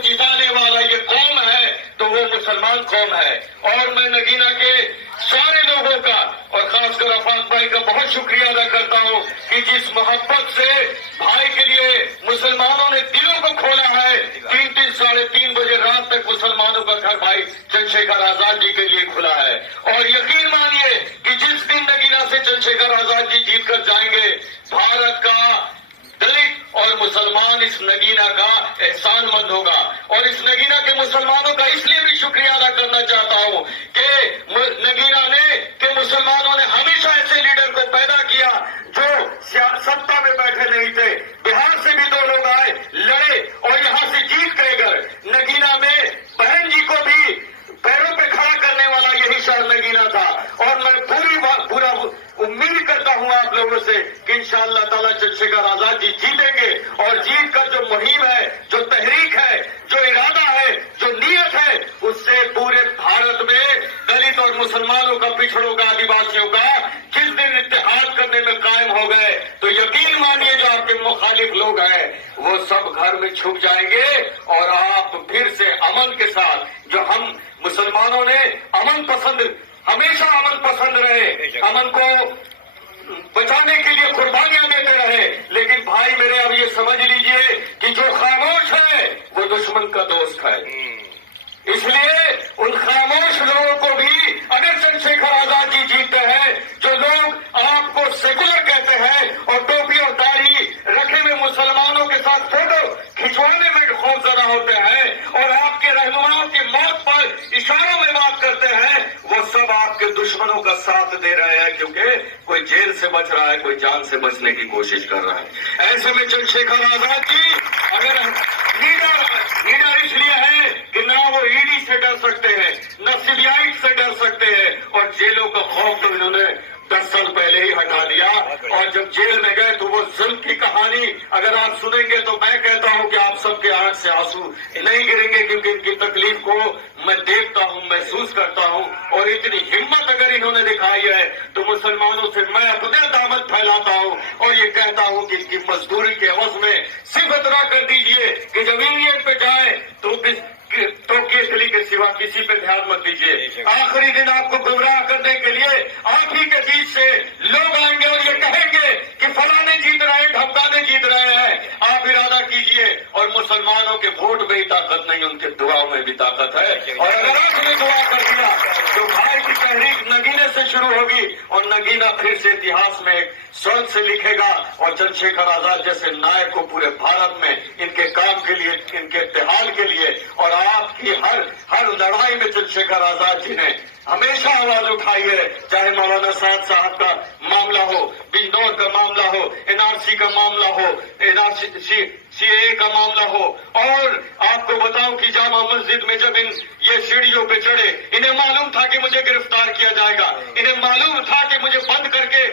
जिताने वाला ये कौम है तो वो मुसलमान कौम है। और मैं नगीना के सारे लोगों का और खासकर आफाक भाई का बहुत शुक्रिया अदा करता हूँ कि जिस मोहब्बत से भाई के लिए मुसलमानों ने दिलों को खोला है। 3 साढ़े 3 बजे रात तक मुसलमानों का घर भाई चंद्रशेखर आजाद जी के लिए खुला है। और यकीन मानिए कि जिस दिन नगीना से चंद्रशेखर आजाद जी जीत कर जाएंगे, भारत का दलित और मुसलमान इस नगीना का एहसानमंद होगा। और इस नगीना के मुसलमानों का इसलिए भी शुक्रिया अदा करना चाहता हूँ कि नगीना ने कि मुसलमानों ने हमेशा ऐसे लीडर को पैदा किया जो सत्ता में बैठे नहीं थे। बिहार से भी 2 लोग आए, लड़े और यहाँ से जीत गए घर। नगीना में बहन जी को भी पैरों पे खड़ा करने वाला यही शहर नगीना था। और मैं पूरा उम्मीद करता हूँ आप लोगों से कि इंशाअल्लाह ताला चंद्रशेखर आजाद जी जीतेंगे। और जीत कर जो मुहिम है, जो तहरीक है, जो इरादा है, जो नीयत है, उससे पूरे भारत में दलित और मुसलमानों का, पिछड़ों का, आदिवासियों का जिस दिन इत्तेहाद करने में कायम हो गए तो यकीन मानिए जो आपके मुखालिफ लोग हैं वो सब घर में छुप जाएंगे। और आप फिर से अमन के साथ, जो हम मुसलमानों ने हमेशा अमन पसंद रहे, अमन को बचाने के लिए कुर्बानियां देते रहे। लेकिन भाई मेरे अब ये समझ लीजिए कि जो खामोश है वो दुश्मन का दोस्त है। इसलिए उन खामोश लोगों को भी अगर चंद्रशेखर आजाद जी जीतते हैं, जो लोग आपको सेकुलर कहते हैं और टोपी और दाढ़ी रखे हुए मुसलमानों के साथ फोटो खिंचवाने में खौफजदा होते हैं और आपके रहनुमाओं की मौत पर इशारों में बात करते हैं, वो सब आपके दुश्मनों का साथ दे रहे हैं। क्योंकि कोई जेल से बच रहा है, कोई जान से बचने की कोशिश कर रहा है। ऐसे में चंद्रशेखर आजाद जी अगर लीडर इसलिए है कि ना वो ईडी से डर सकते हैं, न सीबीआई से डर सकते हैं। और जेलों का खौफ तो इन्होंने 10 साल पहले ही हटा दिया। और जब जेल में गए तो वो जुल्म की कहानी अगर आप सुनेंगे तो मैं कहता हूं कि आप सबके आंख से आंसू नहीं गिरेंगे, क्योंकि इनकी तकलीफ को मैं देखता हूं, महसूस करता हूं। और इतनी हिम्मत अगर इन्होंने दिखाई है तो मुसलमानों से मैं अपने दामन फैलाता हूं और ये कहता हूं कि इनकी मजदूरी के एवज में सिर्फ इतना कर दीजिए कि जब यूनियन पे जाए तो केसली के सिवा किसी पे ध्यान मत दीजिए। आखिरी दिन आपको गुमराह करने के लिए आप ही के बीच से लोग आएंगे और ये कहेंगे कि फलाने जीत रहे हैं, ढमकाने जीत रहे हैं। आप इरादा कीजिए और मुसलमानों के वोट में ही ताकत नहीं, उनके दुआओं में भी ताकत है। और अगर आपने दुआ कर दिया तो भाई की तहरीक नगीने से शुरू होगी और नगीना फिर से इतिहास में एक स्वर्ण से लिखेगा। और चंद्रशेखर आजाद जैसे नायक को पूरे भारत में इनके काम के लिए, इनके इत्तेहाद के लिए और आपकी हर लड़ाई में चंद्रशेखर आजाद जी ने हमेशा आवाज उठाई है। चाहे मौलाना साद साहब का मामला हो, बिजनौर का मामला हो, एनआरसी का मामला हो, सीएए का मामला हो। और आपको बताऊं कि जामा मस्जिद में जब ये सीढ़ियों पे चढ़े, इन्हें मालूम था कि मुझे गिरफ्तार किया जाएगा, इन्हें मालूम था कि मुझे बंद करके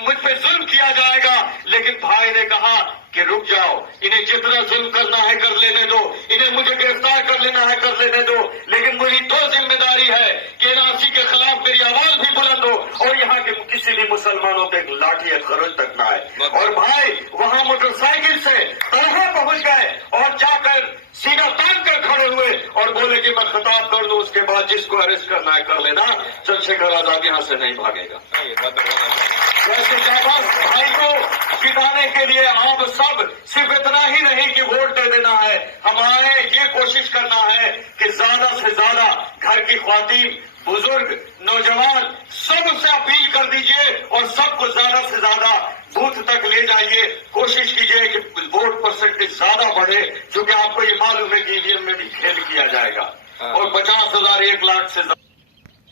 मुझ पे जुल्म किया जाएगा। लेकिन भाई ने कहा कि रुक जाओ, इन्हें जितना जुल्म करना है कर लेने दो, इन्हें मुझे गिरफ्तार कर लेना है कर लेने दो। लेकिन मेरी 2 जिम्मेदारी है कि एनआरसी के खिलाफ मेरी आवाज भी बुलंद हो और यहाँ के किसी भी मुसलमानों पे एक लाठी या खरोच तक ना आए। और भाई वहां मोटरसाइकिल से तलहा पहुंच गए और जाकर सीना तान कर खड़े हुए और बोले कि मैं खिताब कर दूं, उसके बाद जिसको अरेस्ट करना है कर लेना, चंद्रशेखर आजाद यहाँ से नहीं भागेगा। वैसे जाबाज भाई को जिताने के लिए आप सब सिर्फ इतना ही नहीं कि वोट दे देना है, हमारे ये कोशिश करना है कि ज्यादा से ज्यादा घर की ख्वातीन, बुजुर्ग, नौजवान सबसे अपील कर दीजिए और सबको ज्यादा से ज्यादा बूथ तक ले जाइए। कोशिश कीजिए कि वोट परसेंटेज ज्यादा बढ़े, क्योंकि आपको ये मालूम है कि ईवीएम में भी खेल किया जाएगा और 50,000 1 लाख से